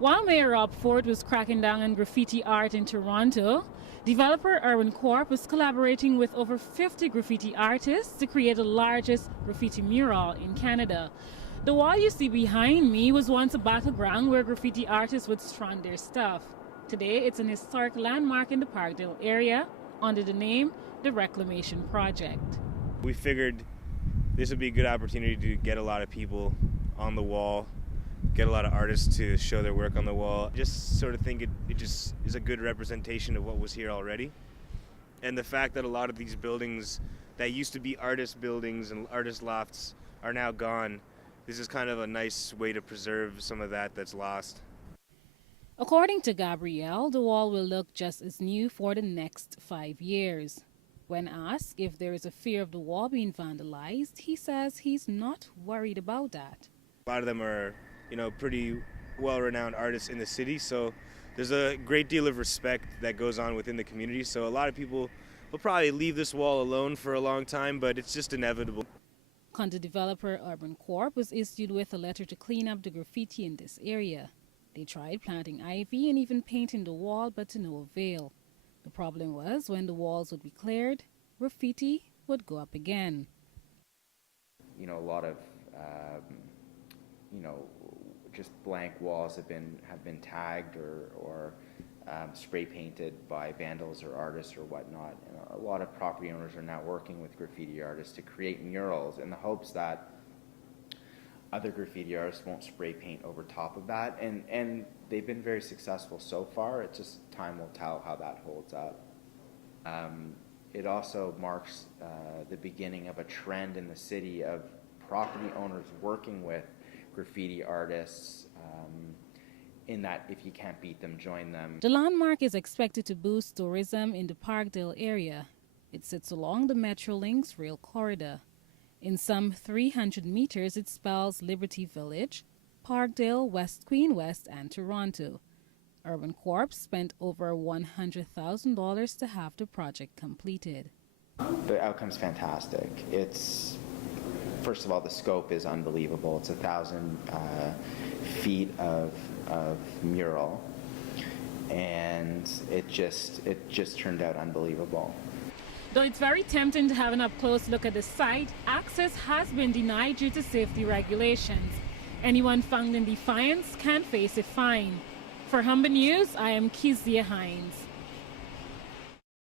While Mayor Rob Ford was cracking down on graffiti art in Toronto, developer Urban Corp was collaborating with over 50 graffiti artists to create the largest graffiti mural in Canada. The wall you see behind me was once a battleground where graffiti artists would strand their stuff. Today, it's an historic landmark in the Parkdale area under the name the Reclamation Project. We figured this would be a good opportunity to get a lot of people on the wall, get a lot of artists to show their work on the wall. Just sort of think it just is a good representation of what was here already. And the fact that a lot of these buildings that used to be artist buildings and artist lofts are now gone, this is kind of a nice way to preserve some of that that's lost. According to Gabrielle, the wall will look just as new for the next 5 years. When asked if there is a fear of the wall being vandalized, he says he's not worried about that. A lot of them are, pretty well-renowned artists in the city, so there's a great deal of respect that goes on within the community. So a lot of people will probably leave this wall alone for a long time, but it's just inevitable. Condo developer Urban Corp was issued with a letter to clean up the graffiti in this area. They tried planting ivy and even painting the wall, but to no avail. The problem was when the walls would be cleared, graffiti would go up again. A lot of just blank walls have been tagged or spray painted by vandals or artists or whatnot. And a lot of property owners are now working with graffiti artists to create murals in the hopes that other graffiti artists won't spray paint over top of that, and they've been very successful so far. It's just time will tell how that holds up. It also marks the beginning of a trend in the city of property owners working with graffiti artists, in that if you can't beat them, join them. The landmark is expected to boost tourism in the Parkdale area. It sits along the Metrolinx rail corridor. In some 300 meters, it spells Liberty Village, Parkdale, West Queen West, and Toronto. Urban Corp spent over $100,000 to have the project completed. The outcome's fantastic. First of all, the scope is unbelievable. It's 1,000 feet of mural, and it just turned out unbelievable. Though it's very tempting to have an up-close look at the site, access has been denied due to safety regulations. Anyone found in defiance can face a fine. For Humber News, I am Kizia Hines.